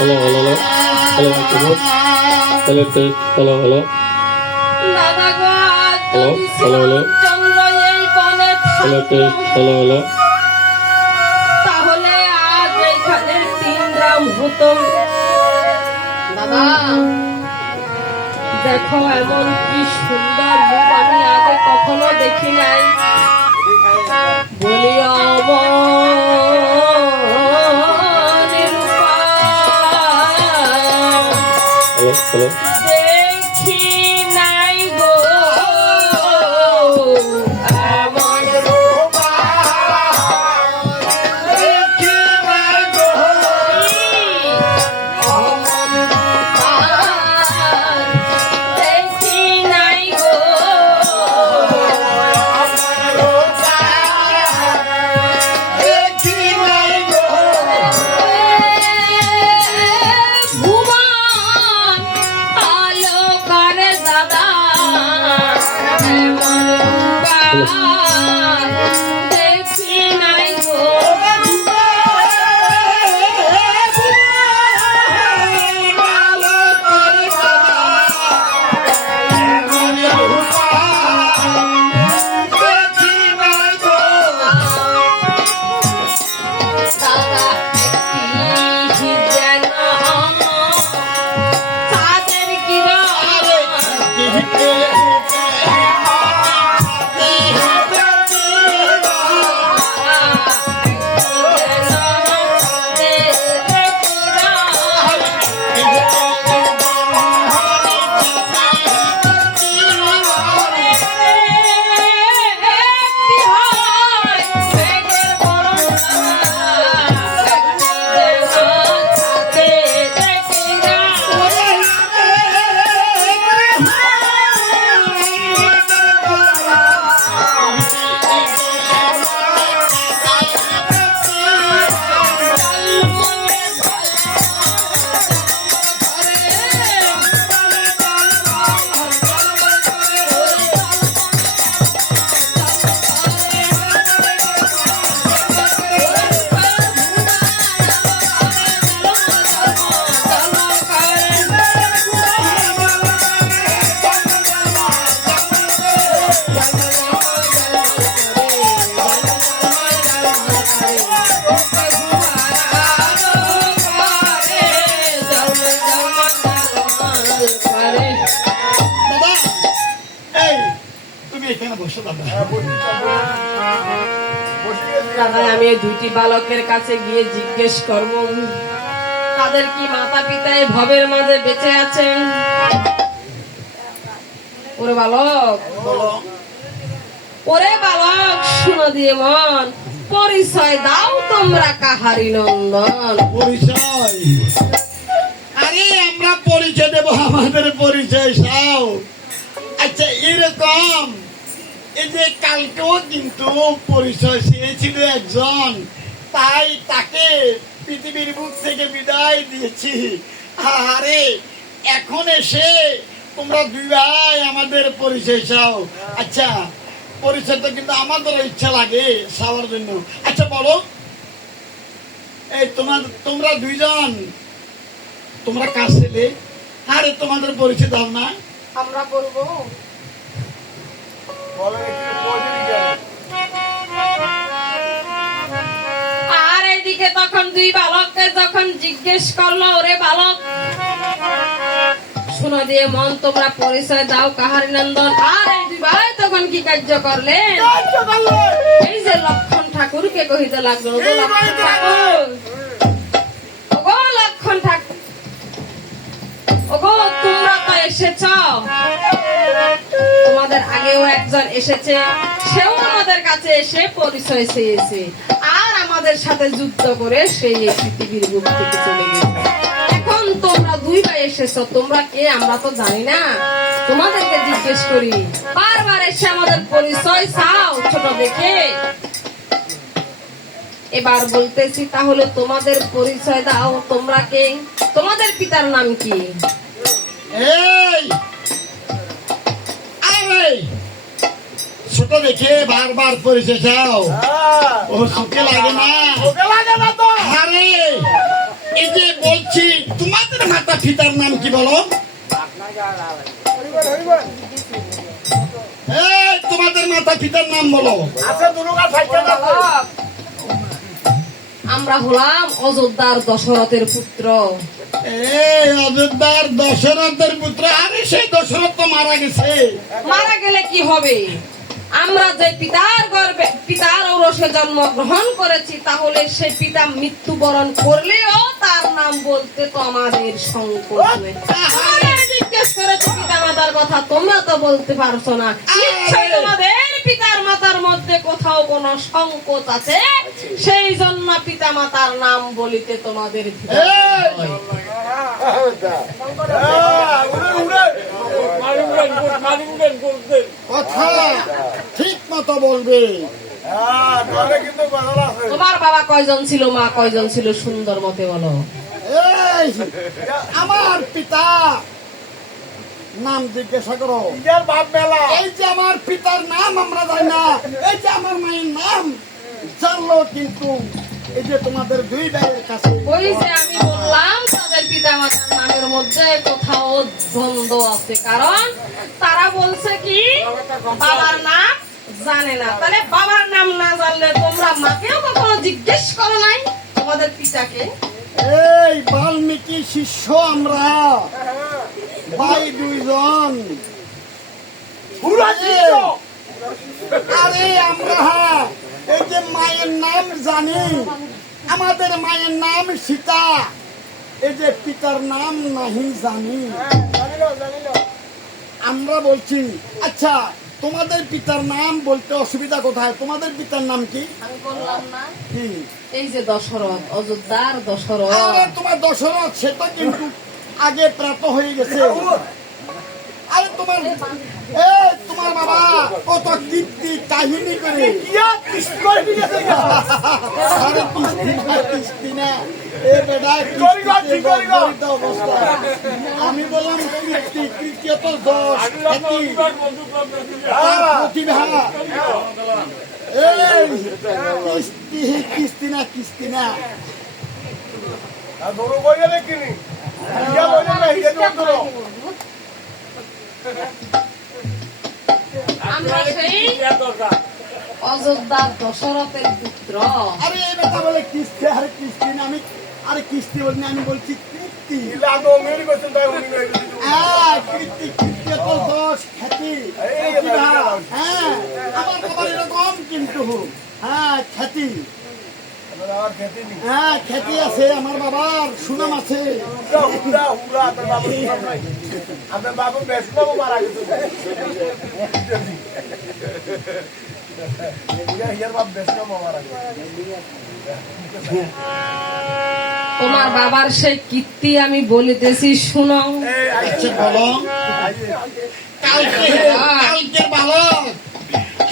Halo, halo, halo. Halo, Mas. Halo, tes. Halo, halo. দাদা গো, hello, যদি hello, hello. চন্দ্র এই বনে Halo, থাকতো, tes. Halo, halo. তাহলে আজ এখানে 3 গ্রাম হতো। দাদা দেখো, এমন কি সুন্দর রূপ আমি আগে কখনো দেখি নাই। বলি অবনিরূপা Halo, halo. দেখি নাই গো এমন রূপা। দেখি নাই গো অমন রূপা। দেখি নাই গো অমন রূপা। দেখি নাই গো ভুবন আলো করে দাদা এমন রূপা। দেখি নাই গো আলো করে দাদা এমন রূপা। দেখি নাই গো দাদা একটি যেন চাঁদের দাদা এই তুমি এখানে বসো দাদা। দাদা আমি এই দুইটি বালকের কাছে গিয়ে জিজ্ঞেস করব তাদের কি মাতা পিতা এই ভবের মাঝে বেঁচে আছেন। ওরে বালক, বলো ওরে বালক, শুনো দিয়ে মন, পরিচয় দাও তোমরা কাহারি নন্দন। পরিচয়। আরে আমরা পরিচয় দেব, আমাদের পরিচয় চাও। আচ্ছা এরকম এই যে কালকেও কিন্তু পরিচয় চেয়েছিল একজন, তাই তাকে পৃথিবীর বুক থেকে বিদায় দিয়েছি। আরে এখন এসে তোমরা দুই ভাই আমাদের পরিচয় চাও। আচ্ছা পরিচয়টা কিন্তু আমাদেরও ইচ্ছা লাগে চাওয়ার জন্য। আচ্ছা বলো, এই তোমরা দুইজন তোমরা কার ছেলে? আরে তোমাদের পরিচয় দাও না। আমরা বলবো আর এইদিকে তখন দুই বালককে যখন জিজ্ঞেস করলো, ওরে বালক শোনা দিয়ে মন, তোমরা পরিচয় দাও কাহারি নন্দন। আর এই দুই ভাই তখন কি কার্য করলেন? এই যে লক্ষণ ঠাকুরকে কহিতে লাগলো, ওগো লক্ষণ ঠাকুর, ওগো লক্ষণ ঠাকুর, ওগো তোমরা তো এসেছ, তোমাদের আগেও একজন এসেছে, সেও আমাদের কাছে এসে পরিচয় চেয়েছে, আর আমাদের সাথে যুদ্ধ করে সেই এই পৃথিবীর বুক থেকে চলে গেছে। এখন তোমরা দুই ভাই এসেছো, তোমরা কে আমরা তো জানি না, তোমাদেরকে জিজ্ঞেস করি, বারবার এসে আমাদের পরিচয় চাও ছোট দেখে। এবার বলতেছি, তাহলে তোমাদের পরিচয় দাও, তোমরা কে, তোমাদের পিতার নাম কি? এই আরে ছোট দেখে বারবার পরিচয় চাও, ও সুখে লাগে না? আরে এই যে বলছি তোমাদের মাতা পিতার নাম কি বলো? এই তোমাদের মাতা পিতার নাম বলো। আমরা হলাম অযোধ্যার দশরথের পুত্র। এই অযোধ্যার দশরথের পুত্র। আরে সেই দশরথ তো মারা গেছে। মারা গেলে কি হবে? আমরা যে পিতার গর্ভে পিতার ঔরসে জন্মগ্রহণ করেছি, তাহলে সে পিতা মৃত্যুবরণ করলেও তার নাম বলতে তো আমাদের সংকোচ নেই। আমাদের জিজ্ঞেস করেছে পিতা মাতার কথা, তোমরা তো বলতে পারছো না। নিশ্চয়ই তোমাদের পিতার মাতার মধ্যে কোথাও কোনো সংকোচ আছে, সেই জন্য পিতা মাতার নাম বলিতে তোমাদের ভয়। কথা ঠিক মতো বলবে। তোমার বাবা কয়জন ছিল, মা কয়জন ছিল, সুন্দর মতে বলো। এই আমার পিতা নাম জিজ্ঞাসা করো। এই যে আমার পিতার নাম আমরা জানি না, এই যে আমার মায়ের নাম জানলো, কিন্তু এই যে তোমাদের দুই ভাইয়ের কাছে ওই যে আমি বললাম তাদের পিতা মাতার নামের মধ্যে কোথাও দ্বন্দ্ব আছে, কারণ তারা বলছে কি বাবার নাম জানে না। তাহলে বাবার নাম না জানলে তোমরা মাকেও কখনো জিজ্ঞেস করো নাই তোমাদের পিতাকে? এই বাল্মীকি শিষ্য আমরা ভাই দুইজন। আরে আমরা এই যে মায়ের নাম জানি, আমাদের মায়ের নাম সীতা, এই যে পিতার নাম নাহি জানি। আমরা বলছি আচ্ছা তোমাদের পিতার নাম বলতে অসুবিধা কোথায়? তোমাদের পিতার নাম কি? আমি বললাম না, কি? এই যে দশরথ, অযোধ্যার দশরথ। আরে তোমার দশরথ সে তো কিন্তু আগে প্রাত হয়ে গেছে। আরে তোমার তোমার বাবা কত কীর্তি কাহিনী করে আরে কিস্তি না এ বেটা অবস্থা। আমি বললাম কীর্তি, কীর্তি তো দোষ প্রতিভা। এই কিস্তি কিস্তি না কিস্তি না আমরা সেই অযোধ্যার দশরথের পুত্র। আরে এই বেটা বলে কিস্তি, আরে কিস্তি না, আমি আরে কিস্তি বলিনি, আমি বলছি কীর্তি। কীর্তি কীর্তি তো দোষ খ্যাতি প্রতিভা। হ্যাঁ আমার বাবার এরকম কিন্তু খ্যাতি। হ্যাঁ খ্যাতি আছে আমার বাবার, সুনাম আছে। আপনার বাবু বেশবাবু মারা গেছে। তোমার বাবার সেই কীর্তি আমি বলিতেছি, শুনো। আচ্ছা বলো। কালকে বালক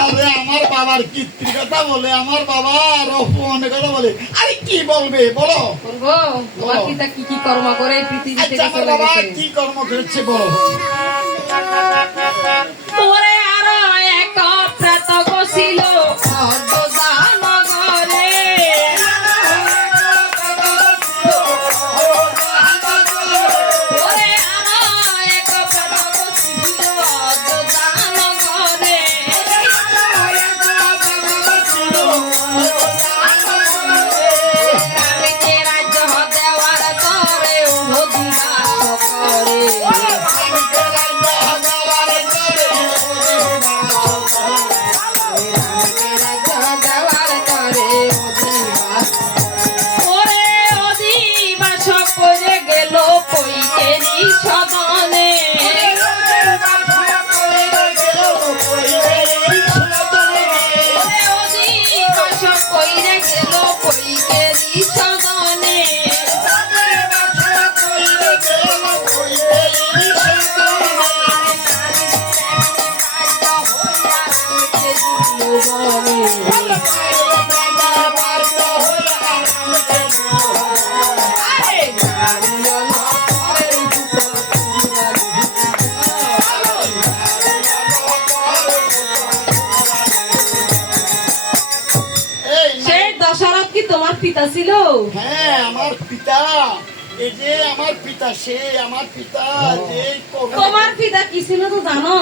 আরে আমার বাবার কীর্তির কথা বলে, আমার বাবার অপমানের কথা বলে। আরে কি বলবে বলো? বলবো তোমার পিতা কি কি কর্ম করে পৃথিবী আচ্ছা থেকে আমার চলে বাবা গেছে। কি কর্ম করেছে বলো? ওরে আরো এক প্রেত বসিল অযোধ্যা নগরে। ওরে আরো এক প্রেত বসিল অযোধ্যা নগরে। স্বামীকে রাজ্য দেওয়ার তরে অধিবাস করে। তোমার পিতা ছিল? হ্যাঁ আমার পিতা, এই যে আমার পিতা, সে আমার পিতা যে তোমার পিতা কি ছিল তো জানো?